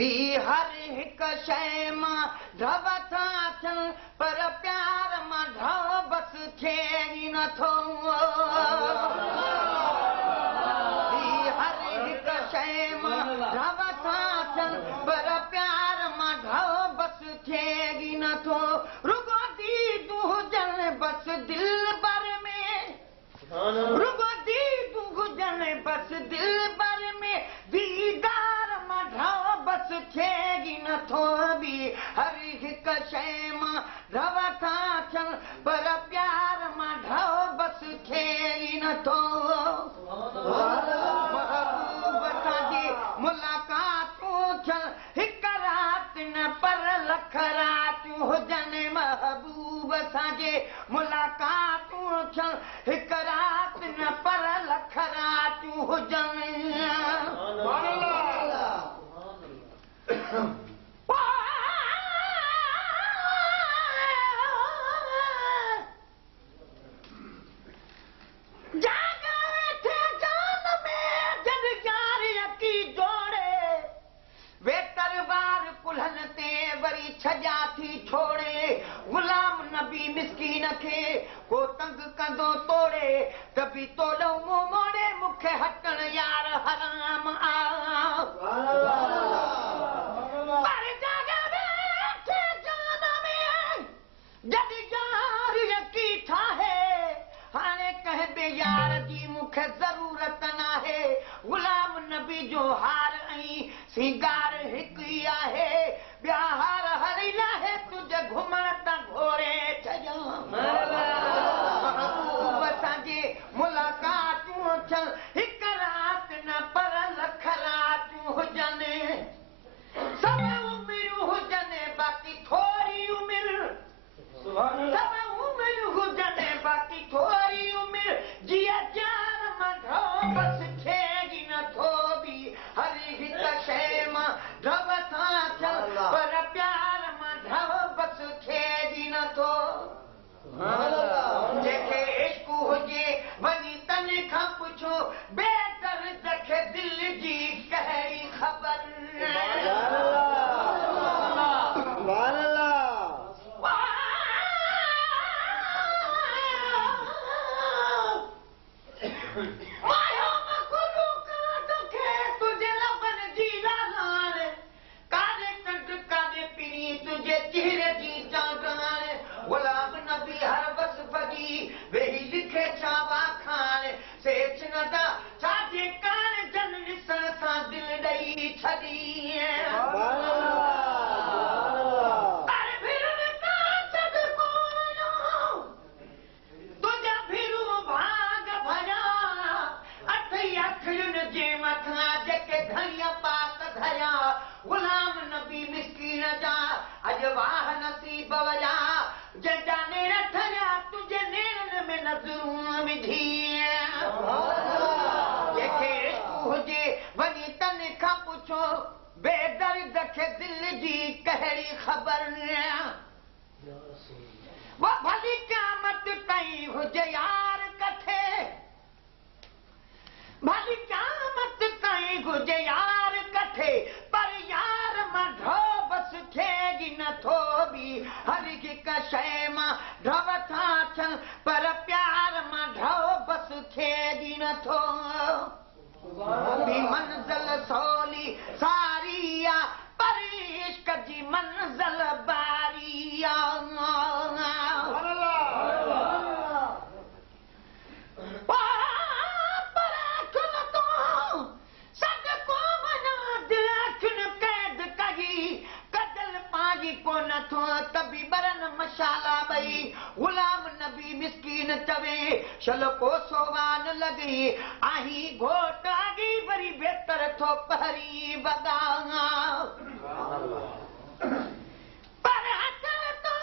ॿी हर हिक शइ मां ढव था थियनि पर प्यार मां ढव बसि थिए ई नथो ॿी हर हिक शइ मां ढव था थियनि पर प्यार मां ढव बसि थिए ई नथो रुगो दीदू हुजनि बसि दिल भर में रुगो दीदू हुजनि बसि दिल भर में दीदार मां ढव बसि थिए ई नथो ॿी हर हिक शइ मां ढव था थियनि पर प्यार मां ढव बसि थिए ई नथो महबूब सां मुलाक़ातूं थियनि हिक राति न पर लख रातियूं हुजनि महबूब सां मुलाक़ातूं थियनि हिक राति न पर लख रातियूं हुजनि छजा थी छोड़े गुलाम नबी मिस्कीन खे को तंग कंदो तोड़े त बि तोड़ो मुंहुं मोड़े मूंखे हटण यार हराम पर जाॻे वेठे जान में जॾहिं यार यकी ठाहे हाणे कंहिं ॿिए यार जी मूंखे ज़रूरत नाहे गुलाम नबी जो हार ऐं सिंगार हिकु ई आहे ॿिया हार हरी लाहे तुंहिंजे घुमण त घोरे छॾियो महबूब सां मुलाक़ातूं थियनि हिक राति न पर लख रातियूं हुजनि सब उमिरि हुजनि बाक़ी थोरी उमिरि सब उमिरि हुजनि बाक़ी थोरी उमिरि जीअं जार मां ढव बसि थिए ई नथो ॿी हर हिक शइ मां ढव था थियनि पर प्यार मां ढव बसि थिए ई नथो जंहिंखे इश्क हुजे वञी तन खां पुछो बेदर्द खे दिल जी कहिड़ी ख़बर गुलाम नबी हर बस फगी वेही लिखे छावा खान सेच नदा छाजे कान जन ॾिसण सां दिल ॾेई छॾी तुंहिंजा भिरू भाग भरिया अथई अखियुनि जे मथां जेके घणिया पाक धरिया गुलाम नबी मिस्कीन जा अॼु वाह नसीब वॼा जंहिंजा नेर ठरिया तुंहिंजे नेरनि में नज़रूं विझी जंहिंखे इश्क हुजे वञी तन खां पुछो बेदर्द खे दिल जी कहिड़ी ख़बर वो भली क़यामत ताईं हुजे यार कथे भली क़यामत ताईं हुजे यार कथे पर यार मां ढव बसि थिए ई नथो ॿी हर हिक शइ मां ढव था थियनि पर प्यार मां ढव बसि थिए ई नथो ॿी मंज़िल सवली सारी आहे पर इश्क जी मंज़िल बारी तबी बरन मशाला ॿई गुलाम नबी मिस्कीन चवे शल कोसो वान लॻी आही घोट आगी वरी बेहतर थो पहरी बदा पर हथ तो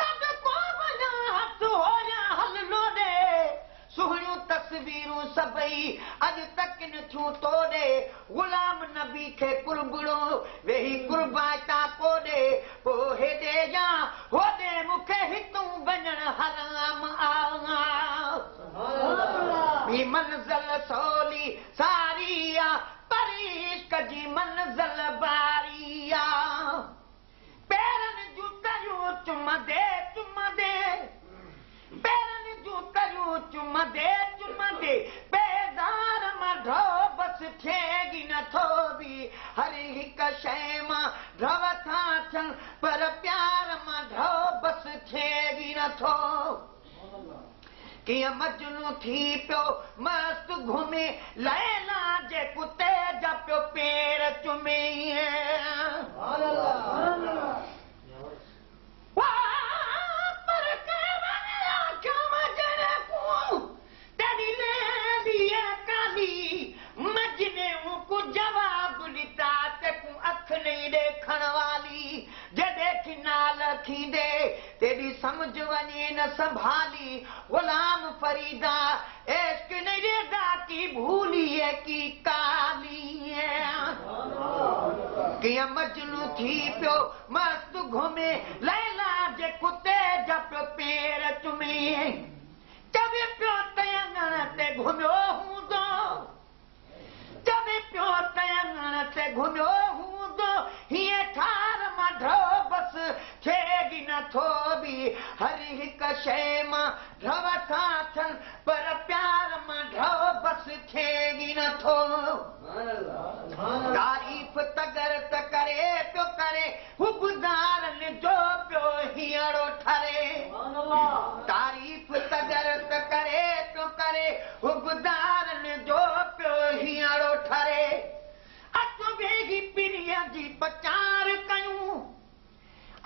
सद को बना हथ होया हलनो दे सुहिणियूं तस्वीरूं सभई अॼु तक न थियूं तोड़े गुलाम नबी खे कुरबड़ो वेही कुर्बाता कोड़े पोइ हेॾे या होॾे मूंखे हितूं वञण हराम ॿी मंज़िल सवली सारी आहे पर इश्क जी मंज़िल शइ मां ड्रव था थियनि पर प्यार मां ड्रव बस थिएगी नथो कीअं मजनू थी पियो मस्त घुमे लैला जे कुते जा पियो पेर चुमे जवाब ॾिता तूं अख नहीं देखण वाली जॾहिं खिनाल थींदे तेरी समझ वञे न संभाली गुलाम फरीदा इश्क नहीं रेदा की भूली है की काली कीअं मजनू थी पियो मस्त घुमे लैला जे कुते जा पियो पेर चुमे चवे पियो तयंगण ते घुमियो हूंदो चवे पियो तयंगण ते घुमियो हूंदो हीअं ठार मां ड्रव बस थिएगी नथो बि हर हिक शइ मां ड्रव था थियनि पर प्यार मां ड्रव बस थिएगी नथो तारीफ़ तगर त करे पियो करे हुबदारनि जो पियो हीअड़ो ठरे तारीफ़ तगर त करे पियो करे हुबदारनि जो पियो हीअड़ो ठरे अचो वेही पिरीअ जी पचार कयूं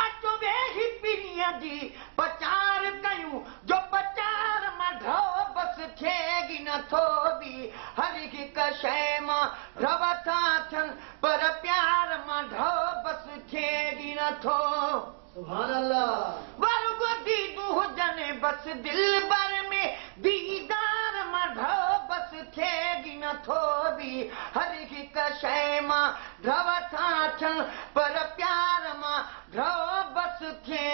अचो वेही पिरीअ जी पचार कयूं जो पचार मां ड्रव बस थिएगी नथो बि हर हिक शइ मां ड्रव था थियनि पर प्यार मां ड्रव बस थिएगी नथो वर्गो दीदू हुजनि बस दिल भर में दीदार मां ड्रव बस थिएगी नथो बि हर हिक शइ मां ड्रव था थियनि पर प्यार मां ड्रव बस थिए